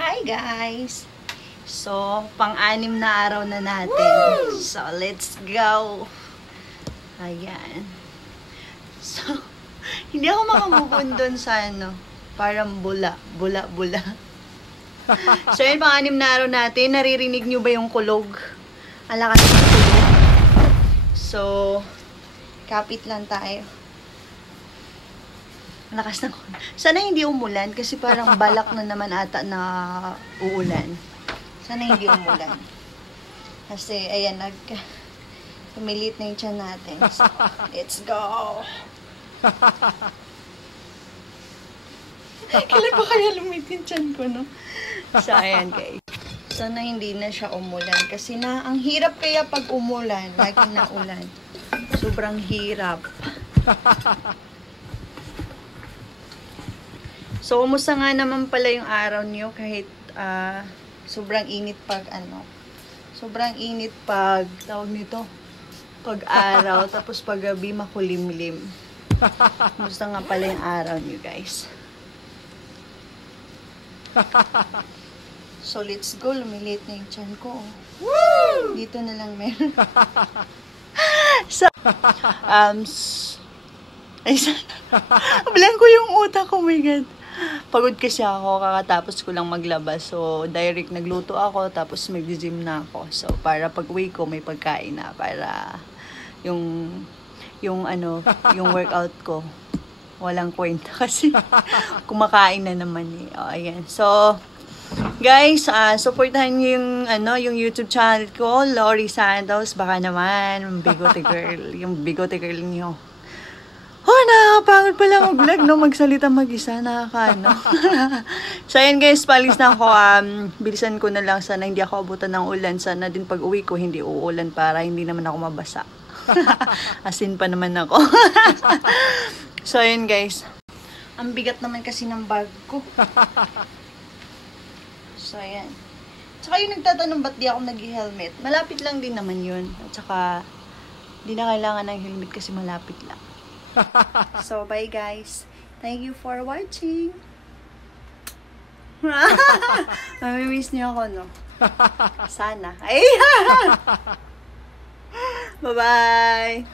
Hi guys! So, pang-anim na araw na natin. So, let's go! Ayan. So, hindi ako makamove doon sa ano, parang bula. So, yun, pang-anim na araw natin. Naririnig nyo ba yung kulog? Ang lakas ng kulog. So, kapit lang tayo. Lakas ng kulog. Sana hindi umulan kasi parang balak na naman ata na uulan. Sana hindi umulan. Kasi, ayan, pumilit na yung tiyan natin. So, let's go! Kailan pa kaya lumit yung tiyan ko, no? So, ayan, guys. Sana hindi na siya umulan. Kasi ang hirap kaya pag umulan. Lagi na ulan. Sobrang hirap. So, kumusta nga naman pala yung araw niyo kahit sobrang init pag sobrang init pag tawag nito pag araw tapos pag gabi makulimlim. Kumusta nga pala yung araw niyo, guys? So, let's go. Lumilit na yung tiyan ko. Woo! Dito na lang meron. So, ay, blank ko yung utak ko, oh my God. Pagod kasi ako, kakatapos ko lang maglabas. So, direct nagluto ako, tapos mag-gym na ako. So, para pag-uwi ko, may pagkain na. Para yung workout ko, walang kwenta kasi kumakain na naman eh. O, ayan. So, guys, supportahan niyo yung YouTube channel ko, Lori Santos. Baka naman, bigote girl. Yung bigote girl niyo. Oh, nakakapangod pala mag-vlog, no? Magsalita mag-isa, nakakaano. So, ayan guys, palis na ako. Bilisan ko na lang. Sana hindi ako abutan ng ulan. Sana din pag uwi ko, hindi uulan para hindi naman ako mabasa. Asin pa naman ako. So, ayan guys. Ang bigat naman kasi ng bag ko. So, ayan. Tsaka yung nagtatanong ba't di ako nag-helmet. Malapit lang din naman yun. At saka, di na kailangan ng helmet kasi malapit lang. So, bye guys. Thank you for watching. Mamimiss niyo ako, no? Sana. Ay! Bye-bye!